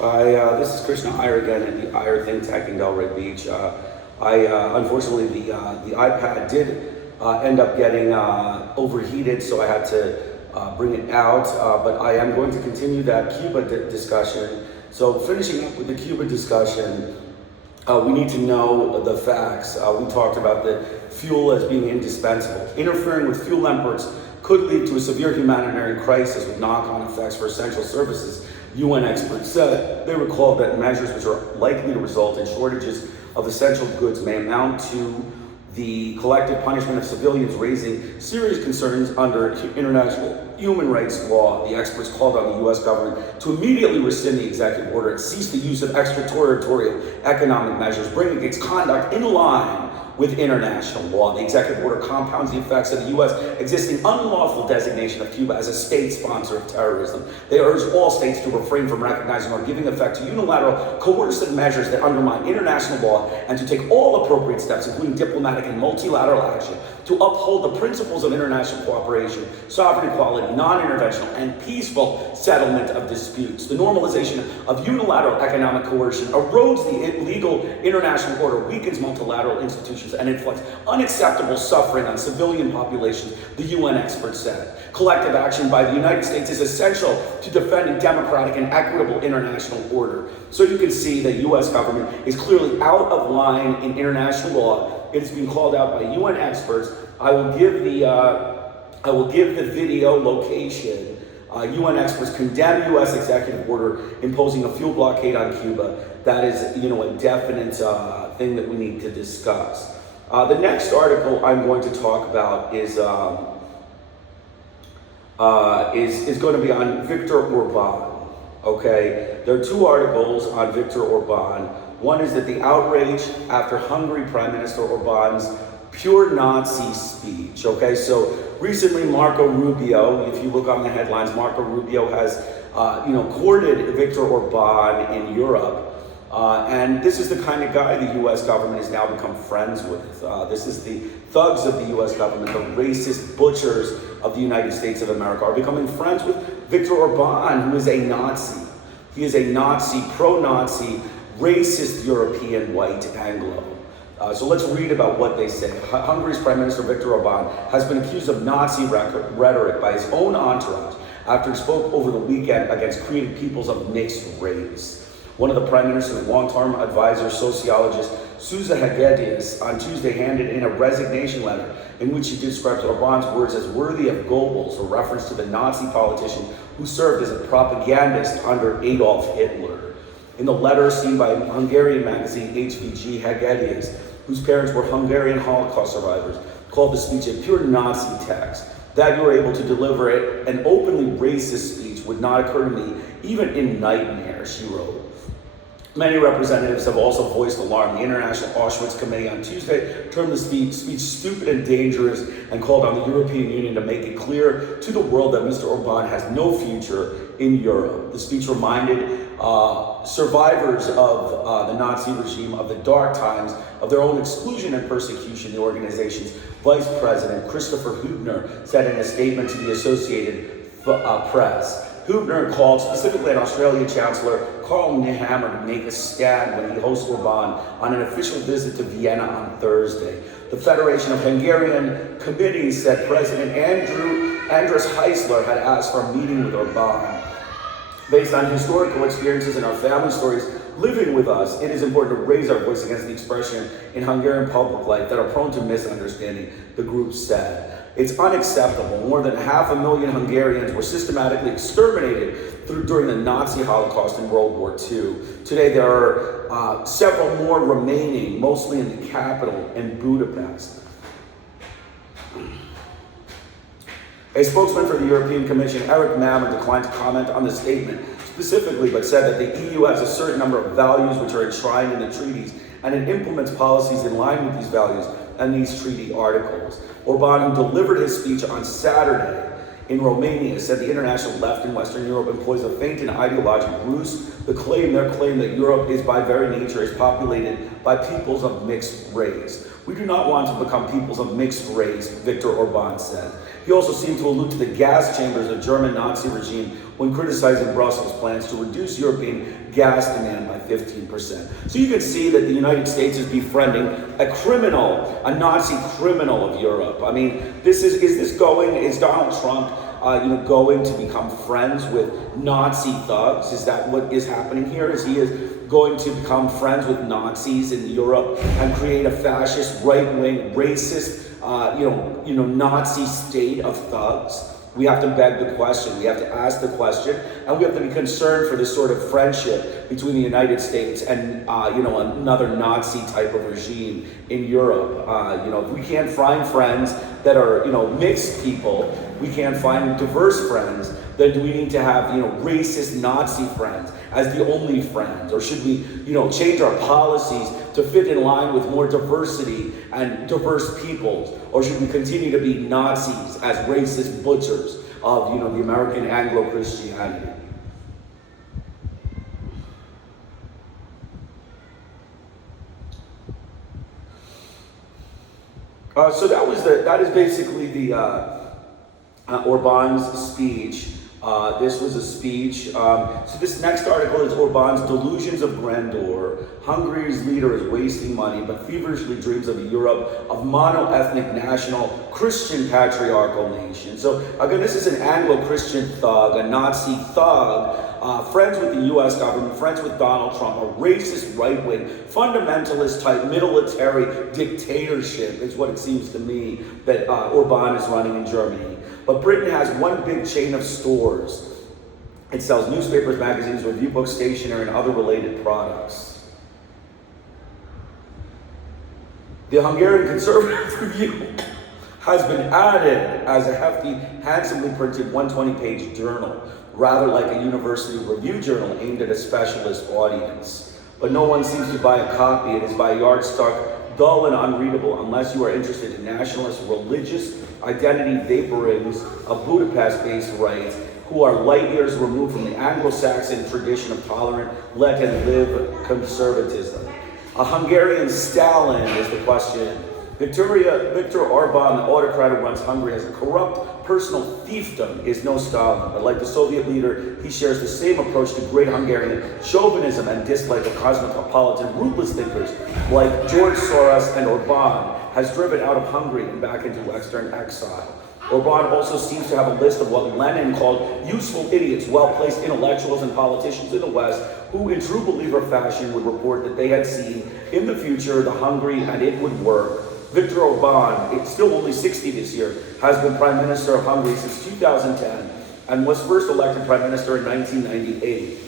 This is Krishna Iyer again at the Iyer Think Tank in Delray Beach. Unfortunately, the iPad did end up getting overheated, so I had to bring it out. But I am going to continue that Cuba discussion. So finishing up with the Cuba discussion, we need to know the facts. We talked about the fuel as being indispensable. Interfering with fuel imports could lead to a severe humanitarian crisis with knock-on effects for essential services. UN experts said they recalled that measures which are likely to result in shortages of essential goods may amount to the collective punishment of civilians, raising serious concerns under international human rights law. The experts called on the U.S. government to immediately rescind the executive order and cease the use of extraterritorial economic measures, bringing its conduct in line with international law. The executive order compounds the effects of the U.S. existing unlawful designation of Cuba as a state sponsor of terrorism. They urge all states to refrain from recognizing or giving effect to unilateral coercive measures that undermine international law and to take all appropriate steps, including diplomatic and multilateral action, to uphold the principles of international cooperation, sovereign equality, non-interventional, and peaceful settlement of disputes. The normalization of unilateral economic coercion erodes the legal international order, weakens multilateral institutions, and inflicts unacceptable suffering on civilian populations, the UN experts said. Collective action by the United States is essential to defending democratic and equitable international order. So you can see the US government is clearly out of line in international law. It is being called out by UN experts. I will give the video location. UN experts condemn U.S. executive order imposing a fuel blockade on Cuba. That is, a definite thing that we need to discuss. The next article I'm going to talk about is going to be on Viktor Orban. Okay, there are two articles on Viktor Orban. One is that the outrage after Hungary Prime Minister Orban's pure Nazi speech. Okay, so recently Marco Rubio, if you look on the headlines, Marco Rubio has, courted Viktor Orban in Europe. And this is the kind of guy the U.S. government has now become friends with. This is the thugs of the U.S. government, the racist butchers of the United States of America are becoming friends with Viktor Orban, who is a Nazi. He is a Nazi, pro-Nazi, racist European white Anglo. So let's read about what they say. Hungary's Prime Minister Viktor Orban has been accused of Nazi rhetoric by his own entourage after he spoke over the weekend against creative peoples of mixed race. One of the Prime Minister's long-term advisors, sociologist Susa Hegedus, on Tuesday handed in a resignation letter in which he described Orban's words as worthy of Goebbels, a reference to the Nazi politician who served as a propagandist under Adolf Hitler. In the letter seen by Hungarian magazine HVG, Hegedus, whose parents were Hungarian Holocaust survivors, called the speech a pure Nazi text. That you were able to deliver it, an openly racist speech, would not occur to me, even in nightmare, she wrote. Many representatives have also voiced alarm. The International Auschwitz Committee on Tuesday termed the speech stupid and dangerous and called on the European Union to make it clear to the world that Mr. Orban has no future in Europe. The speech reminded survivors of the Nazi regime of the dark times of their own exclusion and persecution, the organization's vice president, Christopher Hübner, said in a statement to the Associated Press. Hübner called specifically on Australian Chancellor Karl Nehammer to make a stand when he hosts Orban on an official visit to Vienna on Thursday. The Federation of Hungarian Committees said President Andras Heisler had asked for a meeting with Orban. Based on historical experiences and our family stories living with us, it is important to raise our voice against the expression in Hungarian public life that are prone to misunderstanding, the group said. It's unacceptable. More than 500,000 Hungarians were systematically exterminated during the Nazi Holocaust in World War II. Today there are several more remaining, mostly in the capital, in Budapest. A spokesman for the European Commission, Eric Mammer, declined to comment on the statement specifically, but said that the EU has a certain number of values which are enshrined in the treaties, and it implements policies in line with these values and these treaty articles. Orban, who delivered his speech on Saturday in Romania, said the international left in Western Europe employs a feint and ideological ruse. Their claim that Europe is by very nature is populated by peoples of mixed race. We do not want to become peoples of mixed race, Viktor Orban said. He also seemed to allude to the gas chambers of German Nazi regime when criticizing Brussels' plans to reduce European gas demand by 15%. So you can see that the United States is befriending a criminal, a Nazi criminal of Europe. I mean, is Donald Trump going to become friends with Nazi thugs? Is that what is happening here? Is going to become friends with Nazis in Europe and create a fascist, right-wing, racist, Nazi state of thugs? We have to beg the question. We have to ask the question, and we have to be concerned for this sort of friendship between the United States and another Nazi type of regime in Europe. If we can't find friends that are mixed people, we can't find diverse friends, then we need to have racist Nazi friends as the only friends? Or should we change our policies to fit in line with more diversity and diverse peoples? Or should we continue to be Nazis as racist butchers of the American Anglo-Christianity? So that is basically the Orban's speech. This was a speech. So this next article is Orban's delusions of grandeur. Hungary's leader is wasting money, but feverishly dreams of a Europe of mono-ethnic, national, Christian patriarchal nation. So again, this is an Anglo-Christian thug, a Nazi thug, friends with the U.S. government, friends with Donald Trump, a racist right-wing, fundamentalist type military dictatorship is what it seems to me that Orban is running in Germany. But Britain has one big chain of stores. It sells newspapers, magazines, review books, stationery, and other related products. The Hungarian Conservative Review has been added as a hefty, handsomely printed 120-page journal, rather like a university review journal aimed at a specialist audience. But no one seems to buy a copy. It is by yardstick, dull and unreadable unless you are interested in nationalist religious identity vaporings of Budapest-based rights who are light years removed from the Anglo-Saxon tradition of tolerant, let and live conservatism. A Hungarian Stalin is the question. Viktor Orban, the autocrat who runs Hungary, has a corrupt personal fiefdom, is no Stalin, but like the Soviet leader, he shares the same approach to great Hungarian chauvinism and dislike of cosmopolitan, ruthless thinkers like George Soros, and Orban has driven out of Hungary and back into Western exile. Orban also seems to have a list of what Lenin called useful idiots, well-placed intellectuals and politicians in the West, who in true believer fashion would report that they had seen in the future the Hungary and it would work. Viktor Orban, it's still only 60 this year, has been Prime Minister of Hungary since 2010 and was first elected Prime Minister in 1998.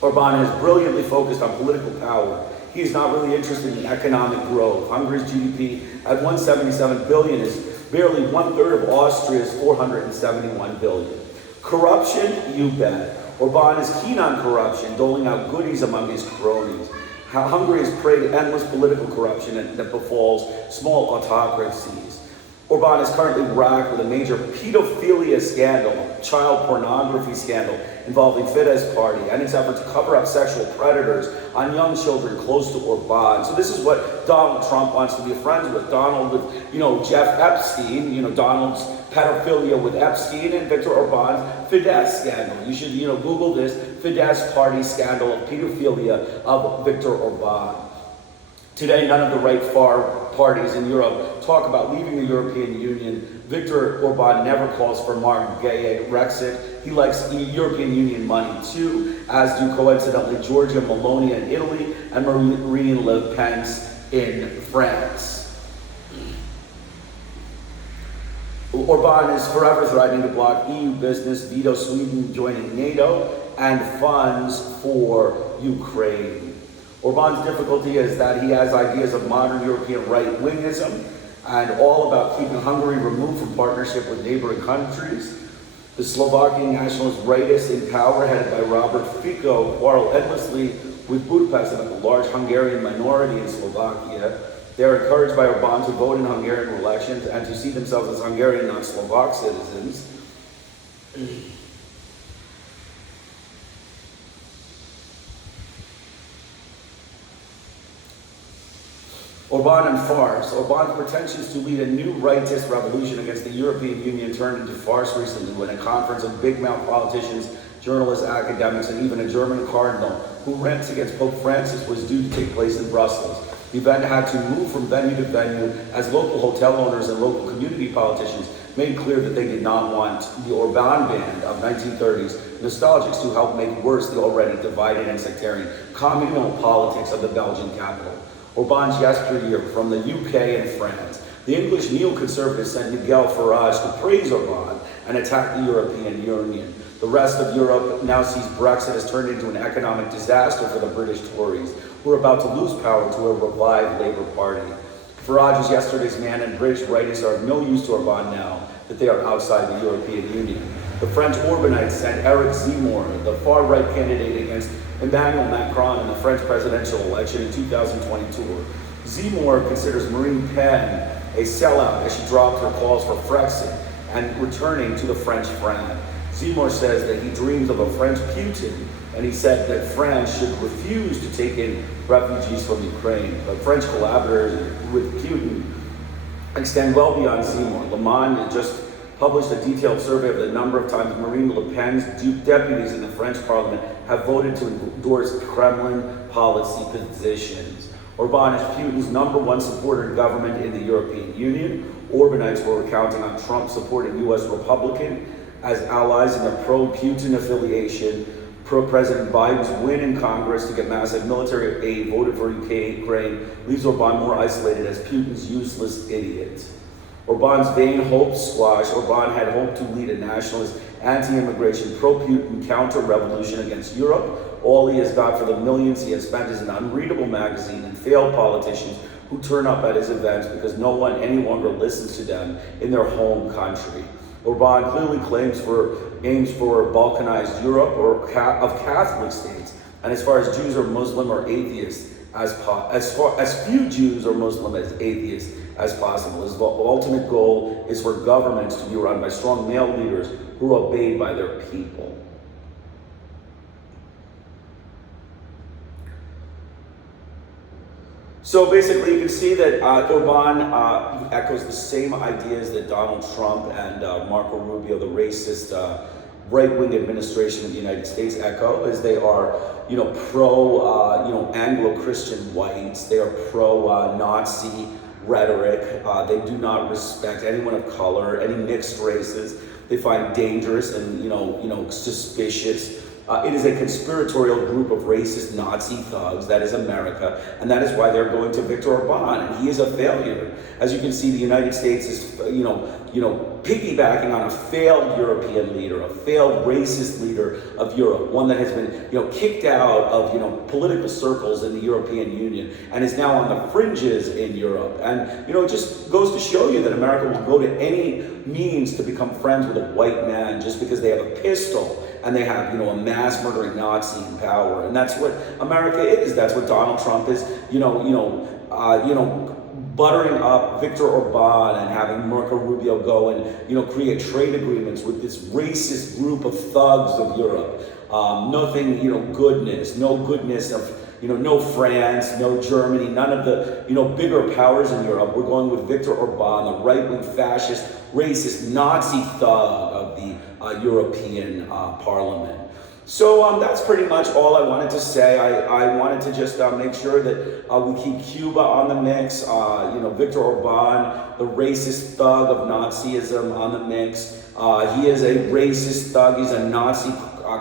Orban has brilliantly focused on political power. He is not really interested in economic growth. Hungary's GDP at 177 billion is barely one-third of Austria's 471 billion. Corruption? You bet. Orban is keen on corruption, doling out goodies among his cronies. Hungary is prey to endless political corruption that befalls small autocracies. Orban is currently racked with a major pedophilia scandal, child pornography scandal involving Fidesz party, and its effort to cover up sexual predators on young children close to Orban. So this is what Donald Trump wants to be friends with. Donald with, Jeff Epstein, Donald's pedophilia with Epstein, and Viktor Orban's Fidesz scandal. You should, Google this, Fidesz party scandal of pedophilia of Viktor Orban. Today, none of the right-far parties in Europe talk about leaving the European Union. Viktor Orban never calls for Margay Brexit. He likes European Union money too, as do coincidentally Giorgia Meloni in Italy and Marine Le Pen in France. Orban is forever threatening to block EU business, veto Sweden joining NATO, and funds for Ukraine. Orban's difficulty is that he has ideas of modern European right-wingism and all about keeping Hungary removed from partnership with neighboring countries. The Slovakian nationalist rightists in power, headed by Robert Fico, quarrel endlessly with Budapest about the large Hungarian minority in Slovakia. They are encouraged by Orban to vote in Hungarian elections and to see themselves as Hungarian, not Slovak citizens. Orban and farce. Orban's pretensions to lead a new rightist revolution against the European Union turned into farce recently when a conference of big-mouth politicians, journalists, academics, and even a German cardinal who rants against Pope Francis was due to take place in Brussels. The event had to move from venue to venue as local hotel owners and local community politicians made clear that they did not want the Orban band of 1930s nostalgics to help make worse the already divided and sectarian communal politics of the Belgian capital. Orban's yesteryear from the UK and France. The English neoconservatives sent Miguel Farage to praise Orban and attack the European Union. The rest of Europe now sees Brexit has turned into an economic disaster for the British Tories, who are about to lose power to a revived Labour Party. Farage is yesterday's man, and British rightists are of no use to Orban now that they are outside the European Union. The French Orbanites sent Eric Zemmour, the far-right candidate against Emmanuel Macron in the French presidential election in 2022. Zemmour considers Marine Le Pen a sellout as she dropped her calls for Brexit and returning to the French flag. Zemmour says that he dreams of a French Putin, and he said that France should refuse to take in refugees from Ukraine. But French collaborators with Putin extend well beyond Zemmour. Le Monde just published a detailed survey of the number of times Marine Le Pen's deputies in the French parliament have voted to endorse Kremlin policy positions. Orban is Putin's #1 supporter in government in the European Union. Orbanites were counting on Trump-supporting U.S. Republican as allies in the pro-Putin affiliation. President Biden's win in Congress to get massive military aid voted for Ukraine leaves Orban more isolated as Putin's useless idiot. Orban's vain hopes squashed. Orban had hoped to lead a nationalist, anti-immigration, pro-Putin counter-revolution against Europe. All he has got for the millions he has spent is an unreadable magazine and failed politicians who turn up at his events because no one any longer listens to them in their home country. Orban clearly aims for Balkanized Europe or of Catholic states, and as far as Jews or Muslim or atheists, as few Jews or Muslim as atheists as possible. His ultimate goal is for governments to be run by strong male leaders who are obeyed by their people. So basically, you can see that Orban echoes the same ideas that Donald Trump and Marco Rubio, the racist right-wing administration of the United States, echo, as they are, pro, Anglo-Christian whites. They are pro-Nazi rhetoric. They do not respect anyone of color, any mixed races. They find dangerous and, suspicious. It is a conspiratorial group of racist Nazi thugs. That is America, and that is why they're going to Viktor Orban, and he is a failure. As you can see, the United States is, piggybacking on a failed European leader, a failed racist leader of Europe, one that has been, kicked out of, political circles in the European Union, and is now on the fringes in Europe. And, it just goes to show you that America will go to any means to become friends with a white man just because they have a pistol and they have, a mass murdering Nazi in power. And that's what America is. That's what Donald Trump is, buttering up Viktor Orban and having Marco Rubio go and, create trade agreements with this racist group of thugs of Europe. Nothing, goodness, no goodness of, no France, no Germany, none of the, bigger powers in Europe. We're going with Viktor Orban, the right-wing fascist, racist, Nazi thug of the European Parliament. So that's pretty much all I wanted to say. I wanted to just make sure that we keep Cuba on the mix, Viktor Orban, the racist thug of Nazism, on the mix. He is a racist thug. He's a Nazi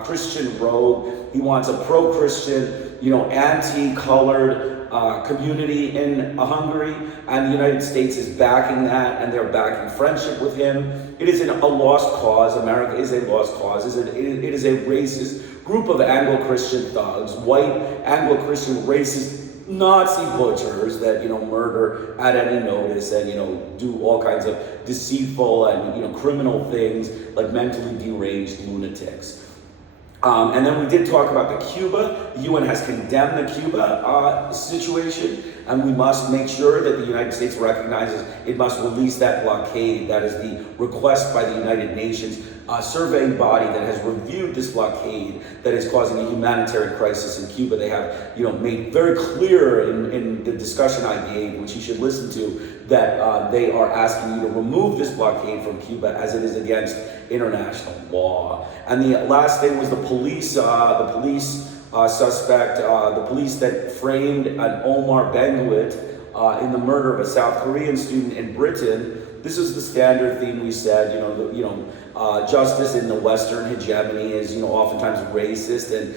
Christian rogue. He wants a pro-Christian, anti-colored community in Hungary, and the United States is backing that, and they're backing friendship with him. It is a lost cause. America is a lost cause. It is a racist group of Anglo-Christian thugs, white Anglo-Christian racist Nazi butchers that, murder at any notice and, do all kinds of deceitful and, criminal things like mentally deranged lunatics. And then we did talk about the Cuba. The UN has condemned the Cuba situation, and we must make sure that the United States recognizes it must release that blockade. That is the request by the United Nations surveying body that has reviewed this blockade that is causing a humanitarian crisis in Cuba. They have, made very clear in the discussion I gave, which you should listen to, that they are asking you to remove this blockade from Cuba as it is against international law. And the last thing was the police suspect, the police that framed an Omar Benguit in the murder of a South Korean student in Britain. This is the standard theme we said, justice in the Western hegemony is, oftentimes racist and,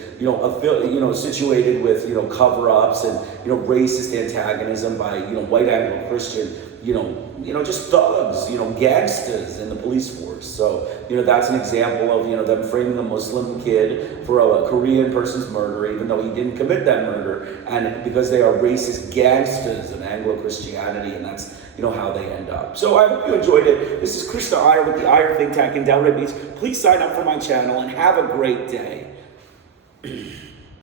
situated with, cover-ups and, racist antagonism by, white Anglo-Christian, just thugs, gangsters in the police force. So, that's an example of, them framing a Muslim kid for a Korean person's murder, even though he didn't commit that murder, and because they are racist gangsters of Anglo-Christianity, and that's, how they end up. So I hope you enjoyed it. This is Krishna Iyer with the Iyer Think Tank in Delray Beach. Please sign up for my channel and have a great day.